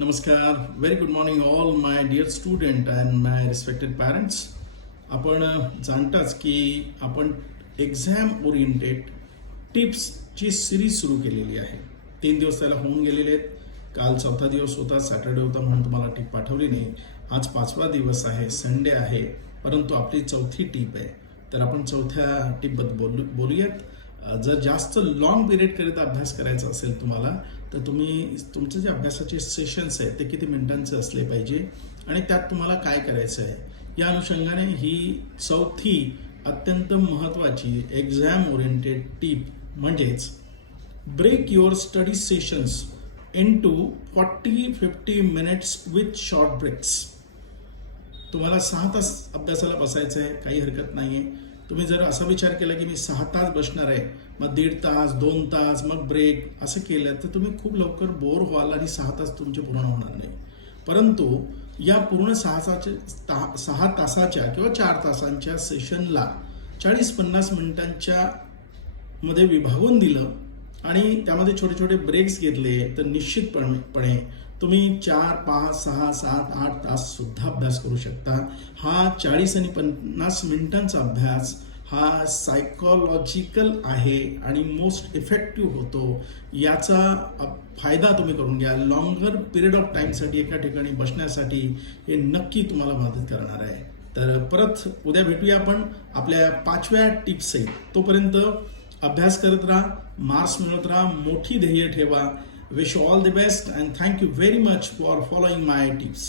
नमस्कार. Very good morning all my dear student and my respected parents. आपण जाणताच की आपण एक्झाम ओरिएंटेड टिप्सची सिरीज सुरू केलेली आहे. 3 दिवस त्याला होऊन गेलेले आहेत. काल 4था दिवस होता, सॅटर्डे होता म्हणून तुम्हाला टिप पाठवली नाही. आज 5वा दिवस आहे, संडे आहे, परंतु आपली 4थी टिप आहे. तर आपण 4थ्या टिपबद्दल बोलूयात. जर जास्त लॉंग पिरियड करिता अभ्यास करायचा असेल तुम्हाला, तर तुम्ही तुमचे जे अभ्यासाचे सेशन्स आहेत ते किती मिनिटांचे असले पाहिजे आणि त्यात तुम्हाला काय करायचं आहे, या अनुषंगाने ही 4थी अत्यंत महत्त्वाची एक्झाम ओरिएंटेड टीप म्हणजेच break your study sessions into 40-50 minutes with short breaks. तुम्हाला 6 तास अभ्यासाला बसायचं आहे, काही हरकत नाही आहे. तुम्ही जर असा विचार केला की मी 6 तास बसणार आहे, मग 1.5 तास 2 तास मग ब्रेक असं केलं तर तुम्ही खूप लवकर बोर व्हाल आणि 6 तास तुमचे पूर्ण होणार नाही. परंतु या पूर्ण 6 तासाच्या किंवा 4 तासांच्या सेशनला 40-50 मिनिटांच्या मध्ये विभागून दिलं आणि त्यामध्ये छोटे छोटे ब्रेक्स घेतले तर निश्चितपणे तुम्ही 4, 5, 6, 7, 8 तास सुद्धा अभ्यास करू शकता. हा 40 आणि 50 मिनिटांचा अभ्यास हा सायकोलॉजिकल आहे आणि मोस्ट इफेक्टिव्ह होतो. याचा फायदा तुम्ही करून घ्या. लॉंगर पिरियड ऑफ टाईमसाठी एका ठिकाणी बसण्यासाठी हे नक्की तुम्हाला मदत करणार आहे. तर परत उद्या भेटूया आपण आपल्या 5व्या टिप्स आहेत. तोपर्यंत अभ्यास करत राहा, मार्क्स मिळवत राहा, मोठी ध्येय ठेवा. Wish you all the best and thank you very much for following my tips.